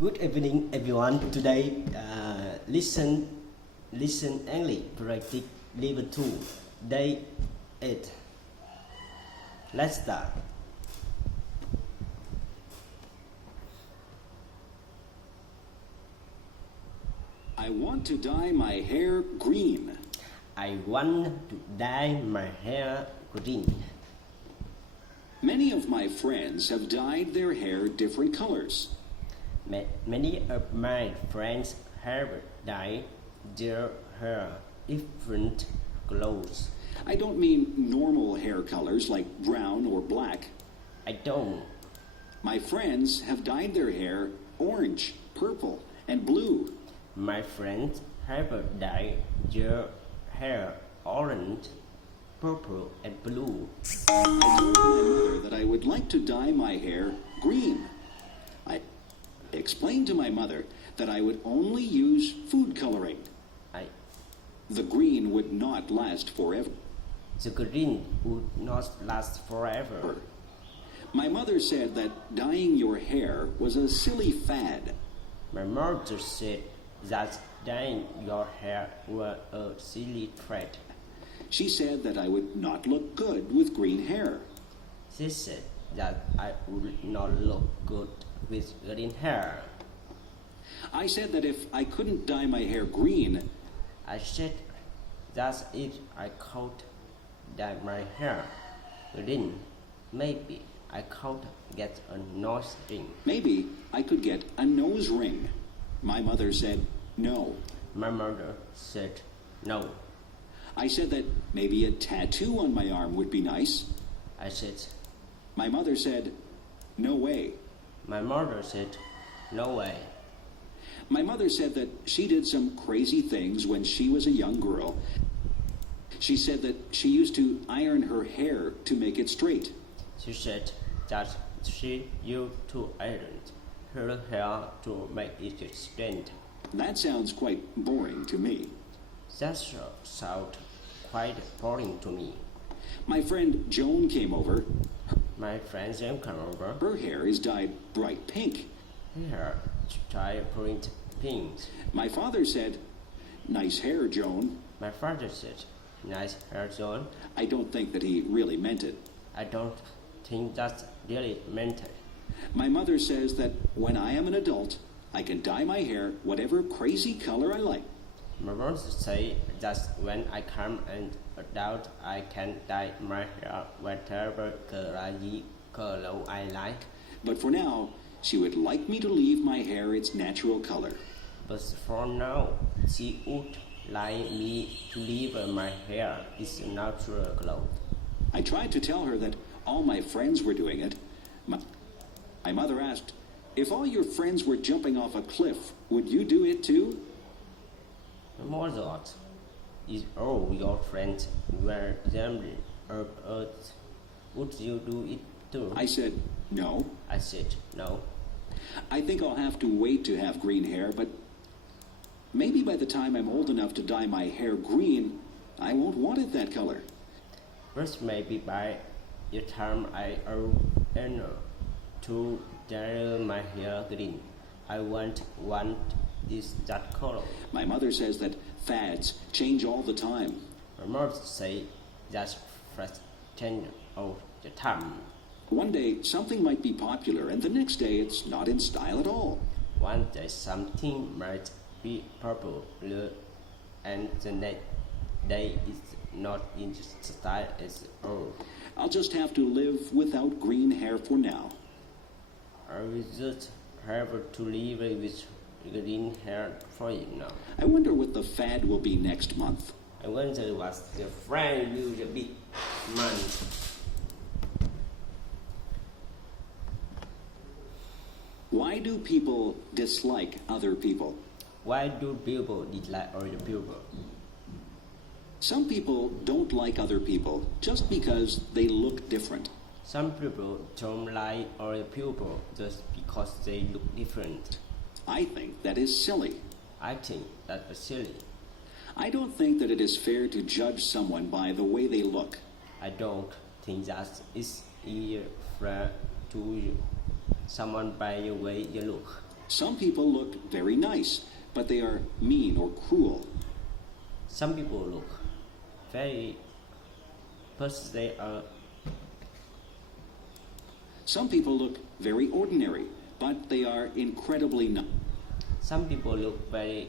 Good evening, everyone. Today, listen English practice level 2, day 8. Let's start. I want to dye my hair green. I want to dye my hair green. Many of my friends have dyed their hair different colors. Many of my friends have dyed their hair different colors. I don't mean normal hair colors like brown or black. I don't. My friends have dyed their hair orange, purple, and blue. My friends have dyed their hair orange, purple, and blue. I told my mother that I would like to dye my hair green. I explained to my mother that I would only use food coloring. The green would not last forever. The green would not last forever. My mother said that dyeing your hair was a silly fad. My mother said that dyeing your hair was a silly fad. She said that I would not look good with green hair. She said that I would not look good with green hair. I said that if I couldn't dye my hair green, I said that if I could dye my hair green, maybe I could get a nose ring. maybe I could get a nose ring. My mother said no. My mother said no. I said that maybe a tattoo on my arm would be nice. I said, My mother said no way. my mother said, no way. My mother said that she did some crazy things when she was a young girl. She said that she used to iron her hair to make it straight. She said that she used to iron her hair to make it straight. That sounds quite boring to me. That sounded quite boring to me. My friend Joan came over. My friend Jim came over. Her hair is dyed bright pink. Her tie print pink. My father said, Nice hair, Joan. My father said, nice hair, John. I don't think that he really meant it. I don't think that really meant it. My mother says that when I am an adult, I can dye my hair whatever crazy color I like. My mother say that when I come an adult, I can dye my hair whatever color I like. But for now, she would like me to leave my hair its natural color. But for now, she would like me to leave my hair its natural color. I tried to tell her that all my friends were doing it. My mother asked, If all your friends were jumping off a cliff, would you do it too? My mother is all your friends were jumping up earth. Would you do it too? I said, No. I said no. I think I'll have to wait to have green hair, but maybe by the time I'm old enough to dye my hair green, I won't want it that color. First, maybe by the time I old enough to dye my hair green, I won't want that color. My mother says that fads change all the time. My mother say that's first change all the time. One day, something might be popular, and the next day, it's not in style at all. One day something might be popular, and the next day is not in style at all. I'll just have to live without green hair for now. I will just have to live with green hair for you now. I wonder what the fad will be next month. I wonder what the friend will be month. Why do people dislike other people? Why do people dislike other people? Some people don't like other people just because they look different. Some people don't like other people just because they look different. I think that is silly. I think that is silly. I don't think that it is fair to judge someone by the way they look. I don't think that is fair to someone by the way you look. Some people look very nice, but they are mean or cruel. Some people look very, but they are. Some people look very ordinary, but they are incredibly Some people look very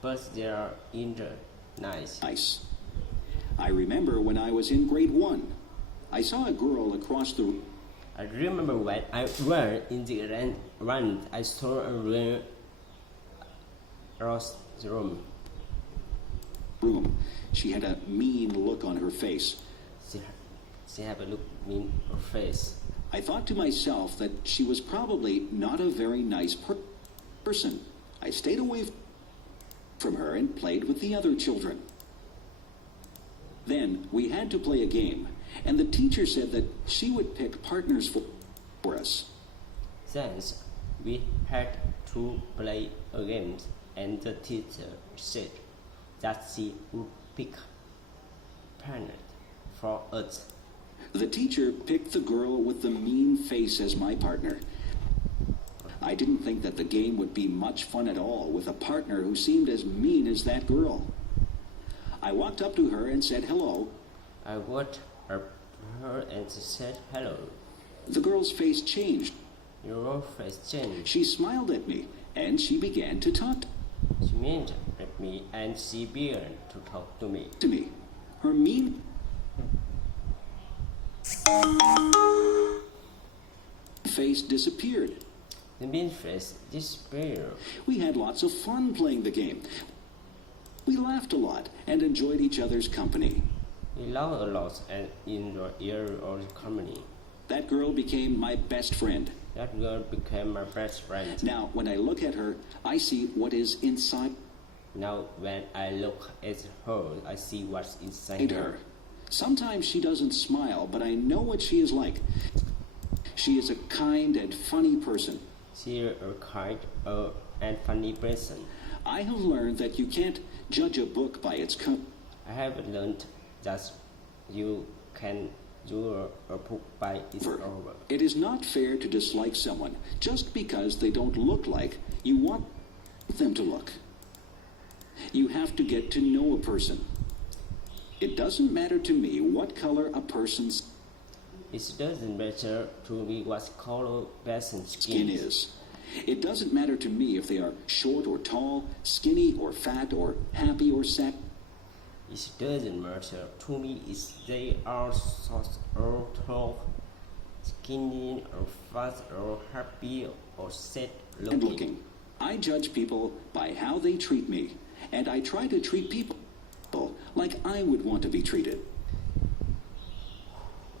but they are nice. I remember when I was in grade 1, I saw a girl across the room. I remember when I ran in the run, I saw a girl across the room. She had a mean look on her face. She had a look mean on her face. I thought to myself that she was probably not a very nice person. I stayed away from her and played with the other children. Then we had to play a game, and the teacher said that she would pick partners for us. Since we had to play a game, and the teacher said that she would pick partners for us. The teacher picked the girl with the mean face as my partner. I didn't think that the game would be much fun at all with a partner who seemed as mean as that girl. I walked up to her and said hello. I walked up to her and said hello. The girl's face changed. Your face changed. She smiled at me and she began to talk. She smiled at me and she began to talk to me. Her mean face disappeared. The mean face disappeared. We had lots of fun playing the game. We laughed a lot and enjoyed each other's company. We laughed a lot and enjoyed each other's company. That girl became my best friend. That girl became my best friend. Now, when I look at her, I see what is inside. Now, when I look at her, I see what's inside her. Sometimes she doesn't smile, but I know what she is like. She is a kind and funny person. She is a kind and funny person. I have learned that you can't judge a book by its cover. I have learned that you can judge a book by its cover. It is not fair to dislike someone just because they don't look like you want them to look. You have to get to know a person. It doesn't matter to me what color a person's It doesn't matter to me what color person's skin is. It doesn't matter to me if they are short or tall, skinny or fat, or happy or sad. It doesn't matter to me if they are short or tall, skinny or fat or happy or sad looking. I judge people by how they treat me, and I try to treat people like I would want to be treated.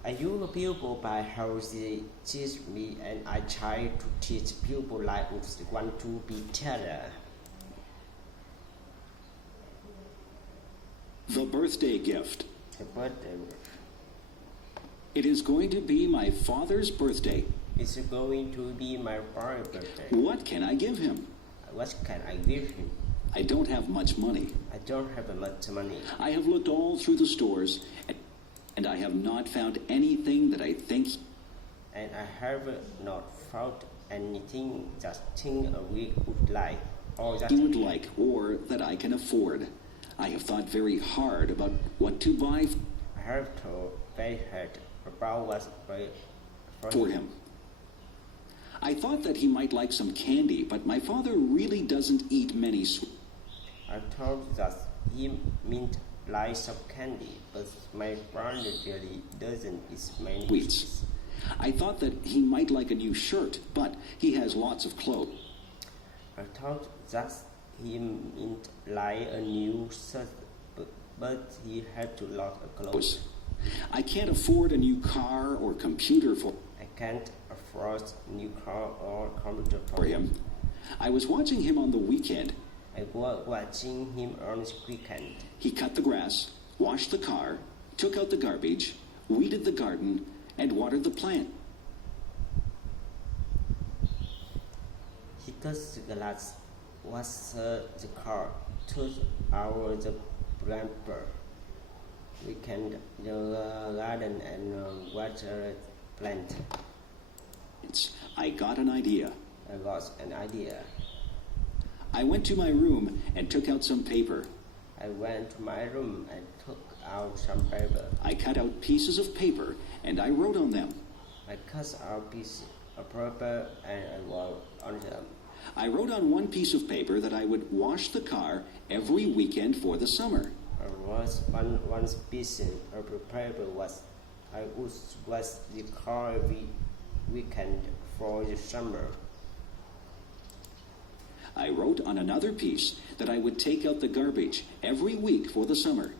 I judge people by how they treat me, and I try to teach people like I want to be treated. The birthday gift. The birthday gift. It is going to be my father's birthday. It's going to be my father's birthday. What can I give him? What can I give him? I don't have much money. I don't have much money. I have looked all through the stores, and I have not found anything that I think. And I have not found anything that we would like, or that he would like, or that I can afford. I have thought very hard about what to buy. I have thought very hard about what for him. I thought that he might like some candy, but my father really doesn't eat many sweets. I thought that he meant like some candy, but my father really doesn't eat many sweets. I thought that he might like a new shirt, but he has lots of clothes. I thought that he meant like a new shirt, but he had a lot of clothes. I can't afford a new car or computer for. I can't afford a new car or computer for him. I was watching him on the weekend. I was watching him on the weekend. He cut the grass, washed the car, took out the garbage, weeded the garden, and watered the plant. He cut the grass, washed the car, took out the bumper, weeded the garden, and watered the plant. I got an idea. I got an idea. I went to my room and took out some paper. I went to my room and took out some paper. I cut out pieces of paper and I wrote on them. I cut out pieces of paper and I wrote on them. I wrote on one piece of paper that I would wash the car every weekend for the summer. One piece of paper was I would wash the car every weekend for the summer. I wrote on another piece that I would take out the garbage every week for the summer.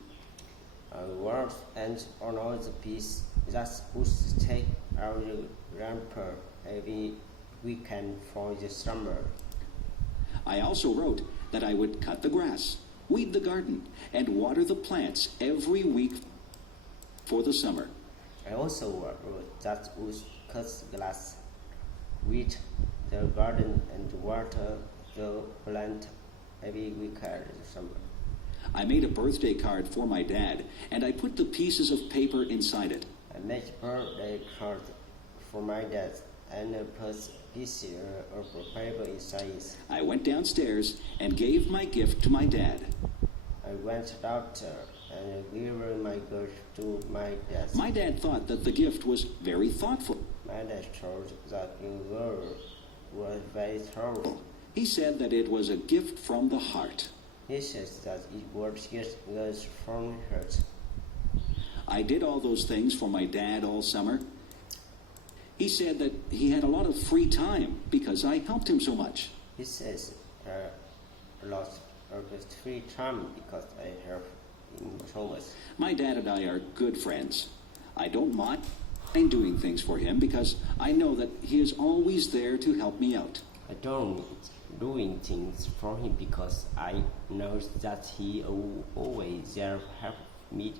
I wrote and on another piece that would take out the wrapper every weekend for the summer. I also wrote that I would cut the grass, weed the garden, and water the plants every week for the summer. I also wrote that would cut the grass, weed the garden, and water the plant every weekend in the summer. I made a birthday card for my dad, and I put the pieces of paper inside it. I made a birthday card for my dad and put pieces of paper inside it. I went downstairs and gave my gift to my dad. I went out and gave my gift to my dad. My dad thought that the gift was very thoughtful. My dad told that the girl was very thoughtful. He said that it was a gift from the heart. He says that it was just from her heart. I did all those things for my dad all summer. He said that he had a lot of free time because I helped him so much. He says a lot of free time because I help him so much. My dad and I are good friends. I don't mind doing things for him because I know that he is always there to help me out. I don't doing things for him because I know that he always there help me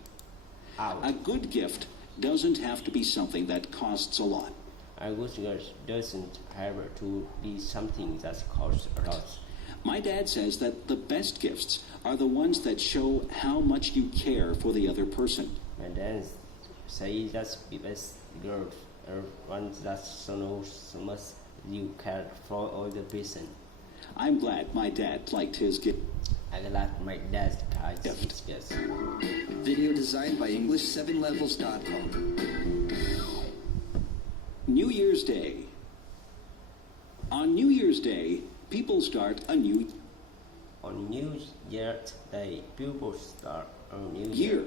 out. A good gift doesn't have to be something that costs a lot. A good gift doesn't have to be something that costs a lot. My dad says that the best gifts are the ones that show how much you care for the other person. My dad says that the best gifts are ones that show so much you care for other person. I'm glad my dad liked his gift. I like my dad's gift. Video designed by English7levels.com. New Year's Day. On New Year's Day, people start a new On New Year's Day, people start a new year.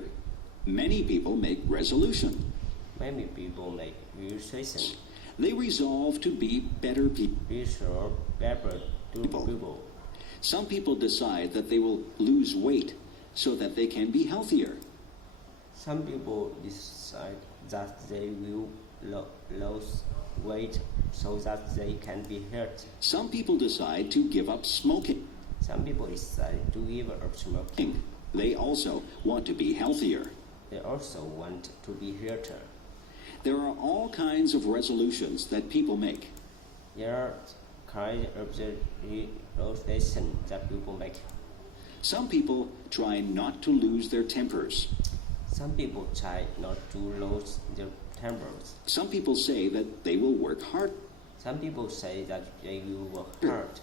Many people make resolutions. Many people make resolutions. They resolve to be better people. Be sure better to people. Some people decide that they will lose weight so that they can be healthier. Some people decide that they will lose weight so that they can be healthy. Some people decide to give up smoking. Some people decide to give up smoking. They also want to be healthier. They also want to be healthier. There are all kinds of resolutions that people make. There are kinds of resolutions that people make. Some people try not to lose their tempers. Some people try not to lose their tempers. Some people say that they will work hard. Some people say that they will work hard.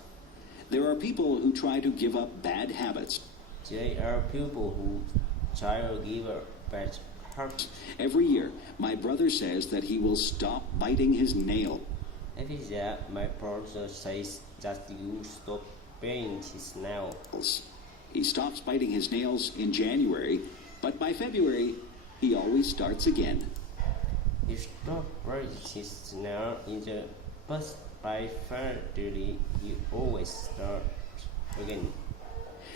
There are people who try to give up bad habits. There are people who try to give up bad habits. Every year, my brother says that he will stop biting his nail. Every year, my brother says that you stop biting his nails. He stops biting his nails in January, but by February, he always starts again. He stops biting his nails in the past. By February, he always starts again.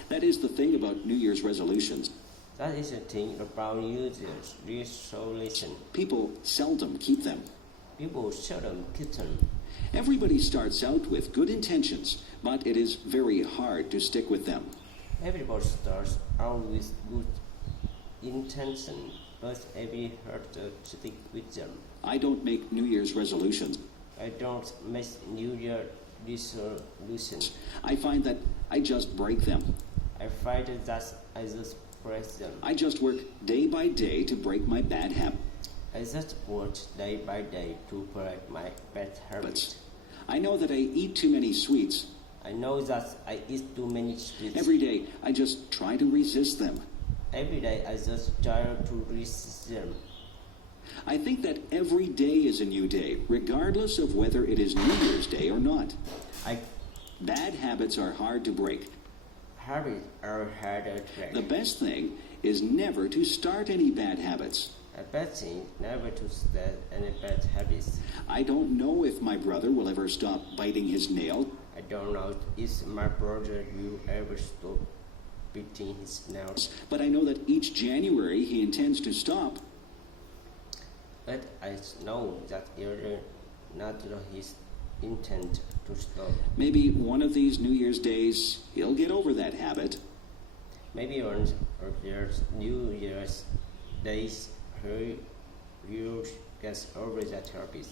That is the thing about New Year's resolutions. That is the thing about New Year's resolution. People seldom keep them. People seldom keep them. Everybody starts out with good intentions, but it is very hard to stick with them. Everybody starts out with good intention, but every hard to stick with them. I don't make New Year's resolutions. I don't make New Year resolutions. I find that I just break them. I find that I just break them. I just work day by day to break my bad habits. I just work day by day to break my bad habits. I know that I eat too many sweets. I know that I eat too many sweets. Every day, I just try to resist them. Every day I just try to resist them. I think that every day is a new day, regardless of whether it is New Year's Day or not. Bad habits are hard to break. Habits are harder to break. The best thing is never to start any bad habits. A bad thing never to start any bad habits. I don't know if my brother will ever stop biting his nail. I don't know if my brother will ever stop biting his nails. But I know that each January he intends to stop. But I know that it not his intent to stop. Maybe one of these New Year's days he'll get over that habit. Maybe on there's New Year's days he will get over that habit.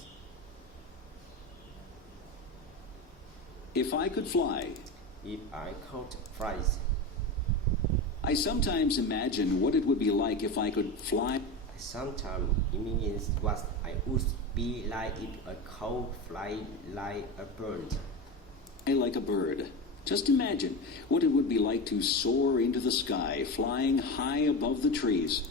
If I could fly, If I caught flies, I sometimes imagine what it would be like if I could fly I sometimes imagine what I would be like if a cow fly like a bird. like a bird. Just imagine what it would be like to soar into the sky, flying high above the trees.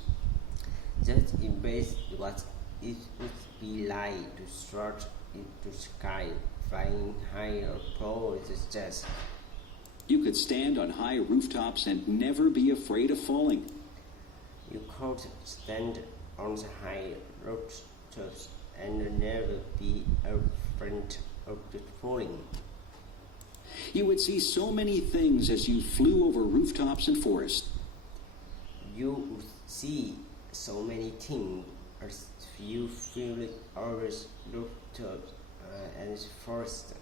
Just embrace what it would be like to soar into the sky, flying high above the stars. You could stand on high rooftops and never be afraid of falling. You could stand on the high rooftops and never be afraid of the falling. You would see so many things as you flew over rooftops and forests. You would see so many things as you flew over rooftops and forests.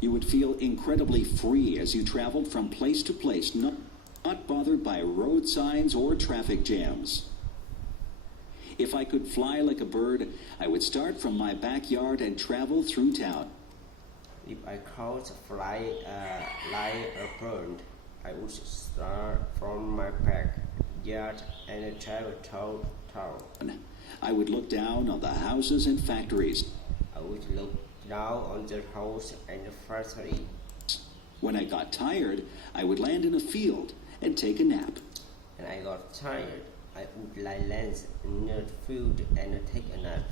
You would feel incredibly free as you traveled from place to place, not bothered by road signs or traffic jams. If I could fly like a bird, I would start from my backyard and travel through town. If I could fly like a bird, I would start from my backyard and travel to town. I would look down on the houses and factories. I would look down on the house and the factory. When I got tired, I would land in a field and take a nap. When I got tired, I would lie land in the field and take a nap.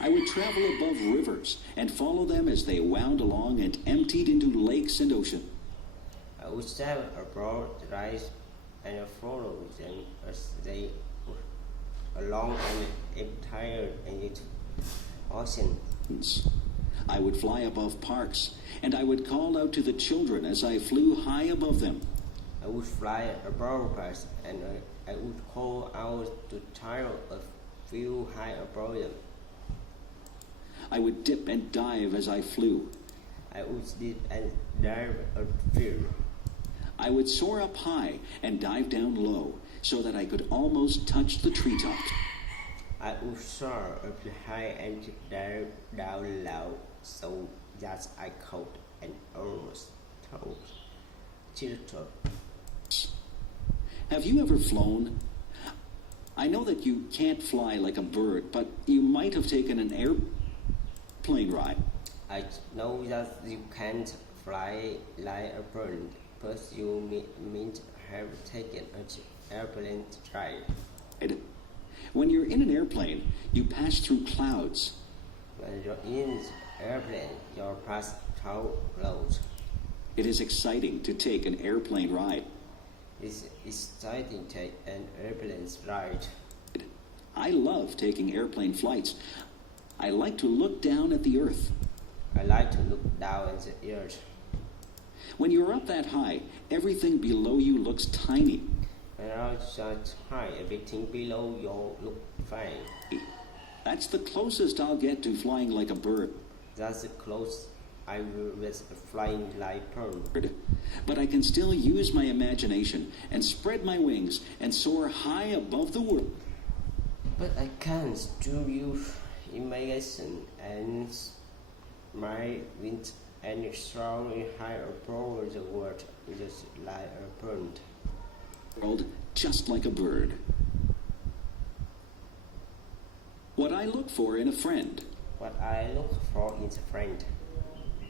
I would travel above rivers and follow them as they wound along and emptied into lakes and ocean. I would sail abroad the rise and follow them as they were along an entire into ocean. I would fly above parks, and I would call out to the children as I flew high above them. I would fly above us and I would call out to child a few high above them. I would dip and dive as I flew. I would dip and dive a few. I would soar up high and dive down low so that I could almost touch the treetops. I would soar up high and dive down low so that I could and almost touch the top. Have you ever flown? I know that you can't fly like a bird, but you might have taken an airplane ride. I know that you can't fly like a bird, but you mean have taken an airplane ride. When you're in an airplane, you pass through clouds. When you're in the airplane, you pass through clouds. It is exciting to take an airplane ride. It's exciting to take an airplane ride. I love taking airplane flights. I like to look down at the earth. I like to look down at the earth. When you're up that high, everything below you looks tiny. When you're that high, everything below you look fine. That's the closest I'll get to flying like a bird. That's the close I will with flying like a bird. But I can still use my imagination and spread my wings and soar high above the world. But I can't do use imagination and my wings and soaring high above the world just like a bird. Just like a bird. What I look for in a friend. What I look for is a friend.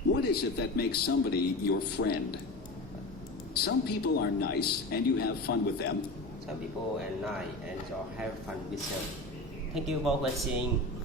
What is it that makes somebody your friend? Some people are nice and you have fun with them. Some people are nice and you have fun with them. Thank you for watching.